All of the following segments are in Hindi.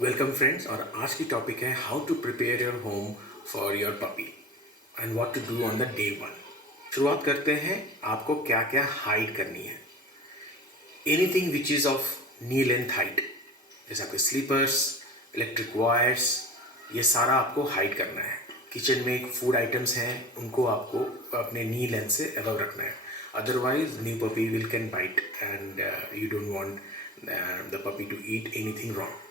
Welcome friends. और आज की टॉपिक है how to prepare your home for your puppy and what to do on the day one. शुरुआत करते हैं, आपको क्या क्या हाइड करनी है। Anything which is of knee length height, जैसे आपके स्लीपर्स, इलेक्ट्रिक वायर्स, ये सारा आपको हाइड करना है। किचन में फूड आइटम्स हैं, उनको आपको अपने नी लेंथ से अबव रखना है, otherwise new puppy will can bite and you don't want the puppy to eat anything wrong.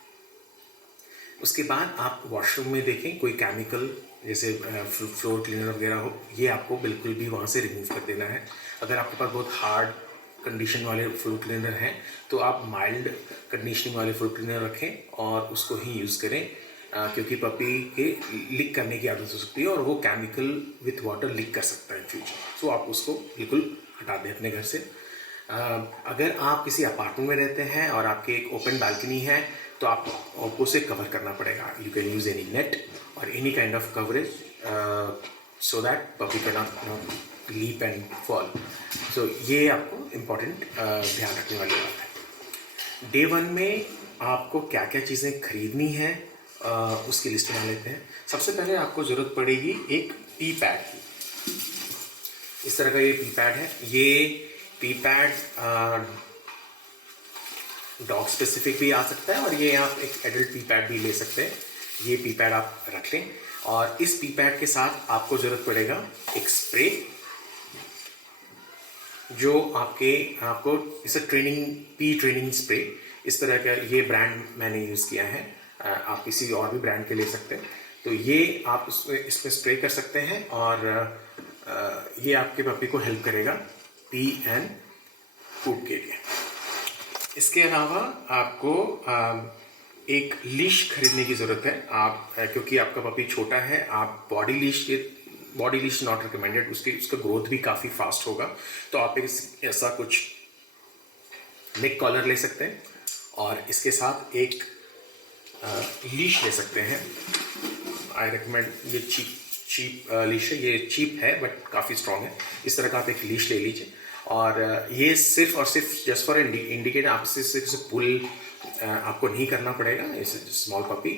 उसके बाद आप वॉशरूम में देखें कोई केमिकल जैसे फ्लोर क्लीनर वगैरह हो, ये आपको बिल्कुल भी वहाँ से रिमूव कर देना है। अगर आपके पास बहुत हार्ड कंडीशन वाले फ्लोर क्लीनर हैं तो आप माइल्ड कंडीशनिंग वाले फ्लोर क्लीनर रखें और उसको ही यूज़ करें, क्योंकि पपी के लीक करने की आदत हो सकती है और वो केमिकल विथ वाटर लीक कर सकता है फ्यूचर। सो आप उसको बिल्कुल हटा दें अपने घर से। अगर आप किसी अपार्टमेंट में रहते हैं और आपके एक ओपन बालकनी है तो आपको उसे कवर करना पड़ेगा। You can use any net और any kind of coverage so that puppy can not leap and fall. So ये आपको इम्पोर्टेंट ध्यान रखने वाली बात है। डे वन में आपको क्या क्या चीज़ें खरीदनी है उसकी लिस्ट बना लेते हैं। सबसे पहले आपको ज़रूरत पड़ेगी एक पी पैड की। इस तरह का ये पी पैड है। ये पी पैड डॉग स्पेसिफिक भी आ सकता है और ये आप एक एडल्ट पी पैड भी ले सकते हैं। ये पी पैड आप रख लें और इस पी पैड के साथ आपको ज़रूरत पड़ेगा एक स्प्रे, जो आपको इसे ट्रेनिंग स्प्रे, इस तरह का ये ब्रांड मैंने यूज़ किया है। आप किसी और भी ब्रांड के ले सकते हैं। तो ये आप इसमें स्प्रे कर सकते हैं और ये आपके पपी को हेल्प करेगा पी एंड फूड के लिए। इसके अलावा आपको एक लीश खरीदने की ज़रूरत है। क्योंकि आपका पपी छोटा है, आप बॉडी लीश नॉट रिकमेंडेड, उसका ग्रोथ भी काफ़ी फास्ट होगा। तो आप ऐसा कुछ नेक कॉलर ले सकते हैं और इसके साथ एक लीश ले सकते हैं। आई रिकमेंड, ये चीप लीश है, ये चीप है बट काफ़ी स्ट्रॉन्ग है। इस तरह का आप एक लीश ले लीजिए और ये सिर्फ और सिर्फ जस्ट फॉर इंडिकेट, आप इसे पुल आपको नहीं करना पड़ेगा। इस स्मॉल पपी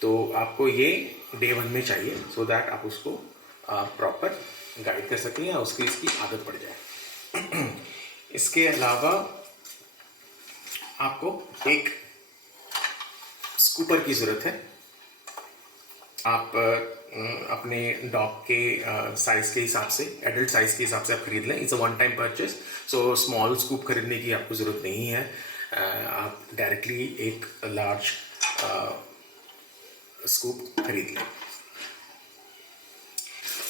तो आपको ये डे वन में चाहिए सो दैट आप उसको प्रॉपर गाइड कर सकें या इसकी आदत पड़ जाए। इसके अलावा आपको एक स्कूपर की ज़रूरत है। आप अपने डॉग के साइज़ के हिसाब से, एडल्ट साइज़ के हिसाब से आप खरीद लें। It's a one time purchase, so small scoop खरीदने की आपको ज़रूरत नहीं है। आप डायरेक्टली एक लार्ज स्कूप खरीद लें।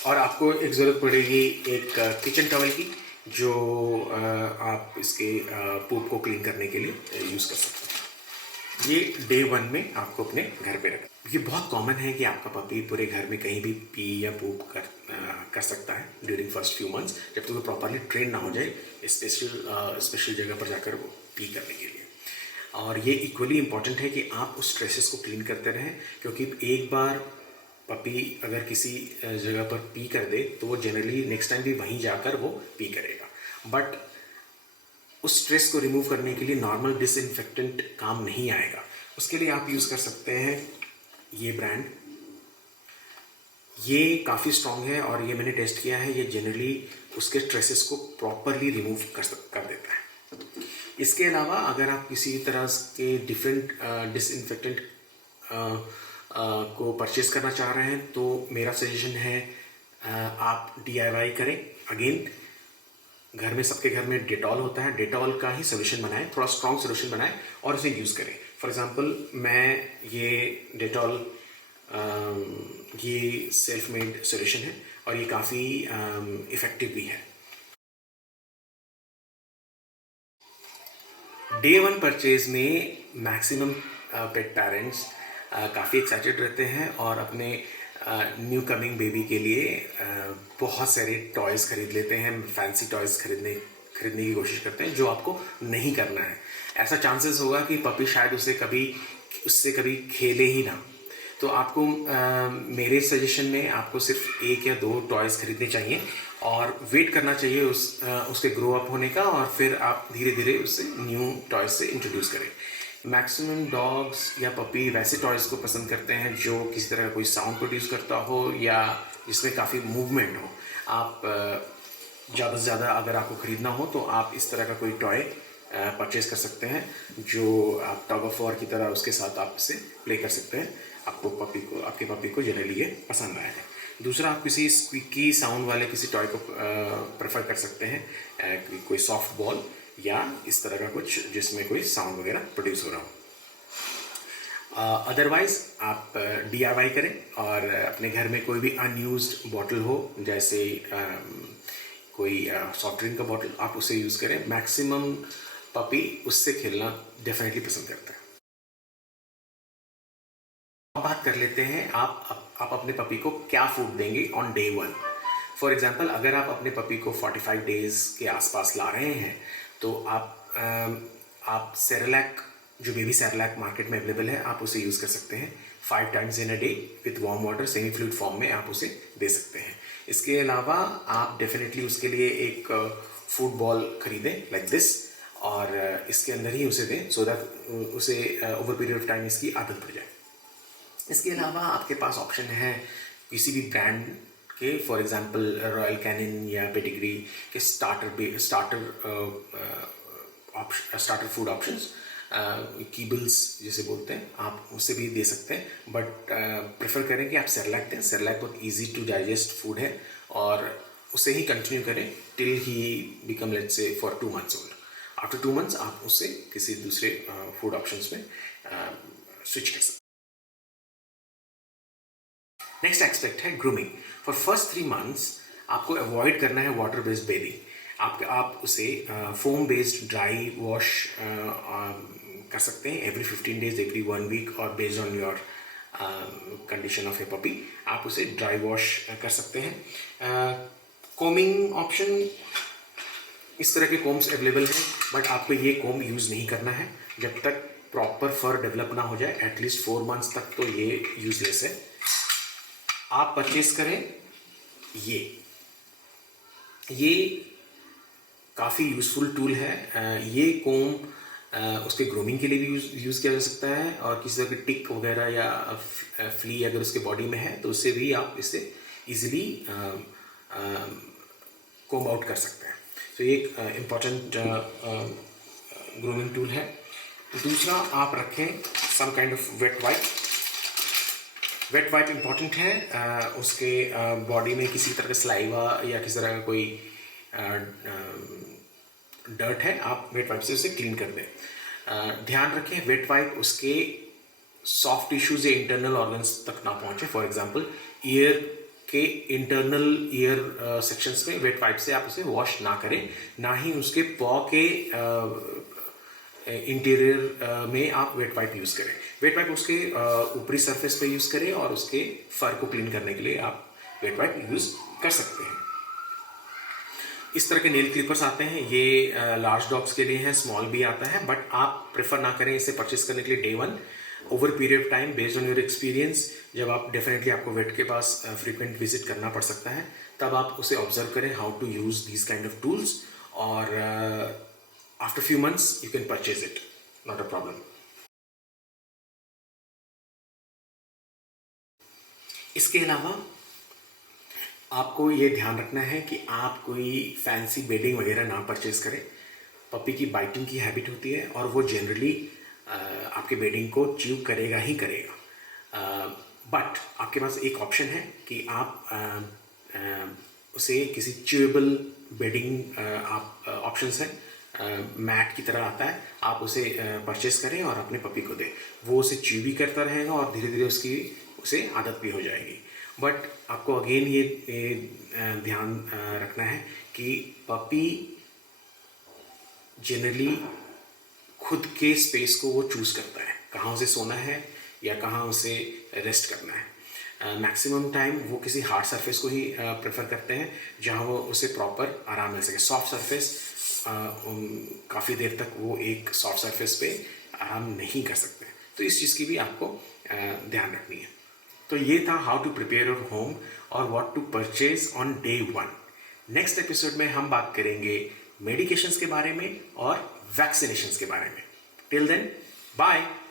और आपको एक ज़रूरत पड़ेगी एक किचन टॉवल की, जो आप इसके पूप को क्लीन करने के लिए यूज़ कर सकते हैं। ये डे वन में आपको अपने घर पे रखें। ये बहुत कॉमन है कि आपका पपी पूरे घर में कहीं भी पी या पूप कर सकता है ड्यूरिंग फर्स्ट फ्यू मंथ्स, जब तक वो प्रॉपरली ट्रेन ना हो जाए स्पेशल जगह पर जाकर वो पी करने के लिए। और ये इक्वली इम्पॉर्टेंट है कि आप उस स्ट्रेसेस को क्लीन करते रहें, क्योंकि एक बार पपी अगर किसी जगह पर पी कर दे तो वो जनरली नेक्स्ट टाइम भी वहीं जाकर वो पी करेगा। बट उस स्ट्रेस को रिमूव करने के लिए नॉर्मल डिसइंफेक्टेंट काम नहीं आएगा। उसके लिए आप यूज़ कर सकते हैं ये ब्रांड। ये काफ़ी स्ट्रॉन्ग है और ये मैंने टेस्ट किया है, ये जनरली उसके स्ट्रेसेस को प्रॉपरली रिमूव कर देता है। इसके अलावा अगर आप किसी तरह के डिफरेंट डिसइंफेक्टेंट को परचेज करना चाह रहे हैं तो मेरा सजेशन है आप DIY करें। अगेन, घर में सबके घर में डेटॉल होता है, डेटॉल का ही सोल्यूशन बनाएं, थोड़ा स्ट्रॉन्ग सोल्यूशन बनाएं और उसे यूज़ करें। फॉर एग्जांपल, मैं ये डेटॉल, ये सेल्फ मेड सोल्यूशन है और ये काफ़ी इफ़ेक्टिव भी है। डे वन परचेज में मैक्सिमम पेट पेरेंट्स काफ़ी एक्साइटेड रहते हैं और अपने न्यू कमिंग बेबी के लिए बहुत सारे टॉयज़ खरीद लेते हैं, फैंसी टॉयज़ खरीदने की कोशिश करते हैं, जो आपको नहीं करना है। ऐसा चांसेस होगा कि पपी शायद उससे कभी खेले ही ना। तो आपको मेरे सजेशन में आपको सिर्फ 1 या 2 टॉयज़ खरीदने चाहिए और वेट करना चाहिए उसके ग्रो अप होने का, और फिर आप धीरे धीरे उससे न्यू टॉयज़ से इंट्रोड्यूस करें। मैक्सिमम डॉग्स या पपी वैसे टॉयज़ को पसंद करते हैं जो किसी तरह का कोई साउंड प्रोड्यूस करता हो या जिसमें काफ़ी मूवमेंट हो। आप ज़्यादा से ज़्यादा अगर आपको ख़रीदना हो तो आप इस तरह का कोई टॉय परचेज़ कर सकते हैं जो आप टग ऑफ वॉर की तरह उसके साथ आप इसे प्ले कर सकते हैं। आपके पपी को जनरली ये पसंद आएगा। दूसरा, आप किसी स्क्विकी साउंड वाले किसी टॉय को प्रेफर कर सकते हैं, कोई सॉफ्ट बॉल या इस तरह का कुछ जिसमें कोई साउंड वगैरह प्रोड्यूस हो रहा हो। अदरवाइज आप DIY करें और अपने घर में कोई भी अनयूज्ड बॉटल हो, जैसे कोई सॉफ्ट ड्रिंक का बॉटल, आप उसे यूज़ करें। मैक्सिमम पपी उससे खेलना डेफिनेटली पसंद करता है। अब बात कर लेते हैं आप अपने पपी को क्या फूड देंगे ऑन डे 1। फॉर एग्जांपल, अगर आप अपने पपी को 45 डेज के आसपास ला रहे हैं तो आप सेरेलैक, जो बेबी सेरेलैक मार्केट में अवेलेबल है, आप उसे यूज़ कर सकते हैं। 5 times in a day with warm water semi fluid form में आप उसे दे सकते हैं। इसके अलावा आप डेफिनेटली उसके लिए एक फूड बॉल खरीदें लाइक दिस और इसके अंदर ही उसे दें सो दैट उसे ओवर पीरियड ऑफ टाइम इसकी आदत पड़ जाए। इसके अलावा आपके पास ऑप्शन है किसी भी ब्रांड के, फॉर एग्जांपल रॉयल कैनिन या पेडिग्री के स्टार्टर फूड ऑप्शंस, कीबल्स जिसे बोलते हैं, आप उससे भी दे सकते हैं। बट प्रेफर करें कि आप सेरेलैक दें। सेरेलैक बहुत इजी टू डाइजेस्ट फूड है और उसे ही कंटिन्यू करें till he become, let's say, for 2 months old. After 2 months आप उसे किसी दूसरे फूड ऑप्शंस में स्विच कर सकते हैं। नेक्स्ट एस्पेक्ट है ग्रूमिंग। फॉर फर्स्ट 3 months आपको अवॉइड करना है वाटर बेस्ड बेदिंग। आप उसे फोम बेस्ड ड्राई वॉश कर सकते हैं एवरी 15 days, एवरी 1 week, और based on your condition of A puppy आप उसे ड्राई वॉश कर सकते हैं। कोमिंग ऑप्शन, इस तरह के कोम्स अवेलेबल हैं, बट आपको ये कोम यूज़ नहीं करना है जब तक प्रॉपर फर डेवलप ना हो जाए। एटलीस्ट 4 months तक तो ये यूजलेस है। आप परचेज करें ये काफ़ी यूज़फुल टूल है। ये कोम उसके ग्रूमिंग के लिए भी यूज़ किया जा सकता है और किसी तरह की टिक वगैरह या फ्ली अगर उसके बॉडी में है तो उससे भी आप इसे इजीली कोम आउट कर सकते हैं। तो ये एक इम्पॉर्टेंट ग्रूमिंग टूल है। दूसरा, आप रखें some kind of wet wipe. Wet wipe important है। उसके बॉडी में किसी तरह का स्लाइवा या किसी तरह का कोई डर्ट है, आप वेट वाइप से उसे क्लीन कर दें। ध्यान रखें वेट वाइप उसके सॉफ्ट टिश्यूज या इंटरनल ऑर्गन्स तक ना पहुंचे। फॉर एग्जांपल, ईयर के इंटरनल ईयर सेक्शंस में वेट वाइप से आप उसे वॉश ना करें, ना ही उसके पॉ के इंटीरियर में आप वेट वाइप यूज़ करें। वेट वाइप उसके ऊपरी सरफेस पे यूज़ करें और उसके फर को क्लीन करने के लिए आप वेट वाइप यूज़ कर सकते हैं। इस तरह के नेल क्लिपर्स आते हैं, ये लार्ज डॉग्स के लिए हैं, स्मॉल भी आता है, बट आप प्रेफर ना करें इसे परचेस करने के लिए day 1। Over period of time, based on your experience, जब आप डेफिनेटली आपको वेट के पास फ्रीक्वेंट विजिट करना पड़ सकता है, तब आप उसे ऑब्जर्व करें how to use these kind of tools, और after few months you can purchase it, not a problem. इसके अलावा आपको ये ध्यान रखना है कि आप कोई फैंसी बेडिंग वगैरह ना परचेज करें। पपी की बाइटिंग की हैबिट होती है और वो जनरली आपके बेडिंग को च्यू करेगा ही करेगा। बट आपके पास एक ऑप्शन है कि आप उसे किसी च्यूएबल बेडिंग आप ऑप्शंस हैं, मैट की तरह आता है, आप उसे परचेस करें और अपने पपी को दें। वो उसे च्यू भी करता रहेगा और धीरे धीरे उसे आदत भी हो जाएगी। बट आपको अगेन ये ध्यान रखना है कि पपी जनरली खुद के स्पेस को वो चूज़ करता है, कहाँ उसे सोना है या कहाँ उसे रेस्ट करना है। मैक्सिमम टाइम वो किसी हार्ड सरफेस को ही प्रेफर करते हैं जहाँ वो उसे प्रॉपर आराम मिल सके। सॉफ्ट सरफेस, काफ़ी देर तक वो एक सॉफ्ट सरफेस पे आराम नहीं कर सकते। तो इस चीज़ की भी आपको ध्यान रखनी है। तो ये था how to prepare your home और what to purchase on day 1। Next episode में हम बात करेंगे मेडिकेशंस के बारे में और वैक्सीनेशंस के बारे में। Till then, bye.